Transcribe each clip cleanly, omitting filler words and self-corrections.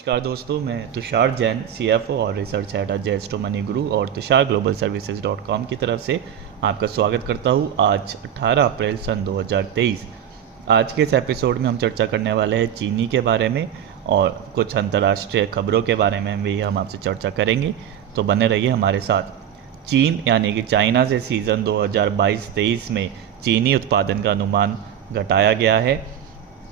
नमस्कार दोस्तों, मैं तुषार जैन, CFO और रिसर्च हेड एट मनी गुरु और तुषार ग्लोबल सर्विसेज.com की तरफ से आपका स्वागत करता हूँ। आज 18 अप्रैल सन 2023। आज के इस एपिसोड में हम चर्चा करने वाले हैं चीनी के बारे में और कुछ अंतर्राष्ट्रीय खबरों के बारे में भी हम आपसे चर्चा करेंगे, तो बने रहिए हमारे साथ। चीन यानी कि चाइना से सीज़न 2022-23 में चीनी उत्पादन का अनुमान घटाया गया है।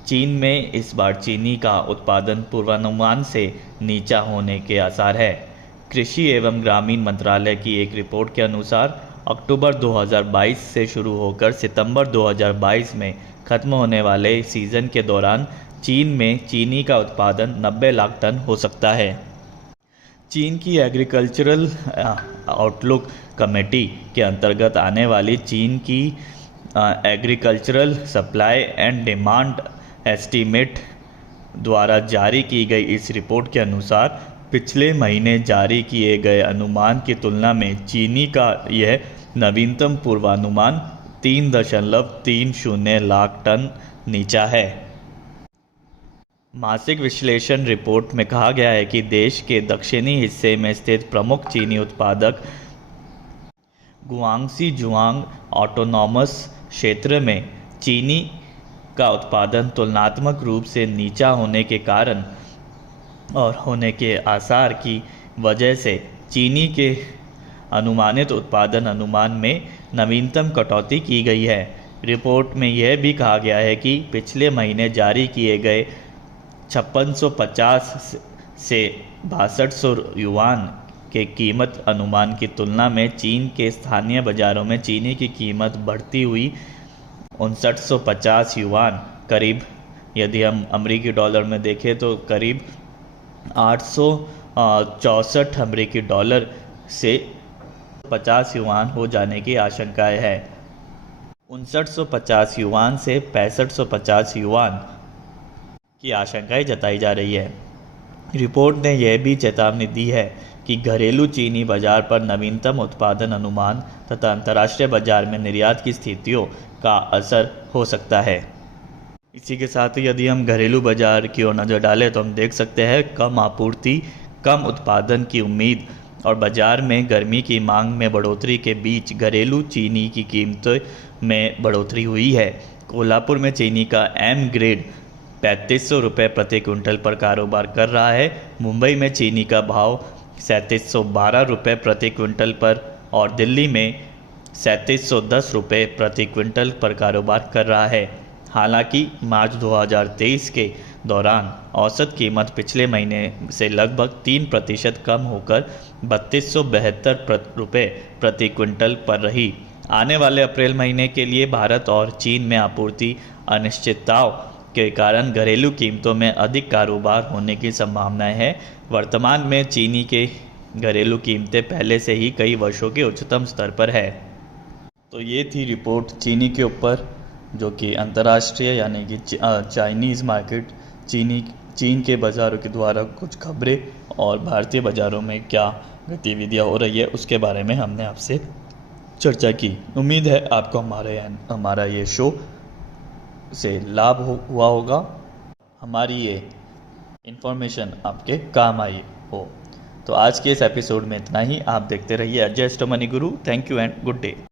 चीन में इस बार चीनी का उत्पादन पूर्वानुमान से नीचा होने के आसार है। कृषि एवं ग्रामीण मंत्रालय की एक रिपोर्ट के अनुसार अक्टूबर 2022 से शुरू होकर सितंबर 2022 में खत्म होने वाले सीज़न के दौरान चीन में चीनी का उत्पादन 90 लाख टन हो सकता है। चीन की एग्रीकल्चरल आउटलुक कमेटी के अंतर्गत आने वाली चीन की agricultural supply and demand estimate द्वारा जारी की गई इस रिपोर्ट के अनुसार पिछले महीने जारी किए गए अनुमान की तुलना में चीनी का यह नवीनतम पूर्वानुमान 3.30 लाख टन नीचा है। मासिक विश्लेषण रिपोर्ट में कहा गया है कि देश के दक्षिणी हिस्से में स्थित प्रमुख चीनी उत्पादक गुआंगसी जुआंग ऑटोनॉमस क्षेत्र में चीनी का उत्पादन तुलनात्मक रूप से नीचा होने के कारण और होने के आसार की वजह से चीनी के अनुमानित उत्पादन अनुमान में नवीनतम कटौती की गई है। रिपोर्ट में यह भी कहा गया है कि पिछले महीने जारी किए गए 5650 से 6200 युआन के कीमत अनुमान की तुलना में चीन के स्थानीय बाज़ारों में चीनी की कीमत बढ़ती हुई 5950 युआन करीब, यदि हम अमेरिकी डॉलर में देखें तो करीब 864 अमेरिकी डॉलर से 50 युआन हो जाने की आशंकाएं है। 5950 युआन से 6550 युआन की आशंकाएं जताई जा रही है। रिपोर्ट ने यह भी चेतावनी दी है कि घरेलू चीनी बाजार पर नवीनतम उत्पादन अनुमान तथा अंतर्राष्ट्रीय बाजार में निर्यात की स्थितियों का असर हो सकता है। इसी के साथ ही यदि हम घरेलू बाजार की ओर नज़र डालें तो हम देख सकते हैं कम आपूर्ति, कम उत्पादन की उम्मीद और बाजार में गर्मी की मांग में बढ़ोतरी के बीच घरेलू चीनी की कीमतों में बढ़ोतरी हुई है। कोल्हापुर में चीनी का एम ग्रेड 3500 रुपये प्रति क्विंटल पर कारोबार कर रहा है। मुंबई में चीनी का भाव 3712 रुपये प्रति क्विंटल पर और दिल्ली में 3710 रुपये प्रति क्विंटल पर कारोबार कर रहा है। हालांकि मार्च 2023 के दौरान औसत कीमत पिछले महीने से लगभग 3% कम होकर 3272 रुपये प्रति क्विंटल पर रही। आने वाले अप्रैल महीने के लिए भारत और चीन में आपूर्ति अनिश्चितताओं के कारण घरेलू कीमतों में अधिक कारोबार होने की संभावनाएं है। वर्तमान में चीनी के घरेलू कीमतें पहले से ही कई वर्षों के उच्चतम स्तर पर है। तो ये थी रिपोर्ट चीनी के ऊपर, जो कि अंतर्राष्ट्रीय यानी कि चाइनीज़ मार्केट चीन के बाज़ारों के द्वारा कुछ खबरें और भारतीय बाज़ारों में क्या गतिविधियाँ हो रही है उसके बारे में हमने आपसे चर्चा की। उम्मीद है आपको हमारा ये शो से लाभ हुआ होगा, हमारी ये इन्फॉर्मेशन आपके काम आई हो। तो आज के इस एपिसोड में इतना ही। आप देखते रहिए eight money Guru. Thank you and good day.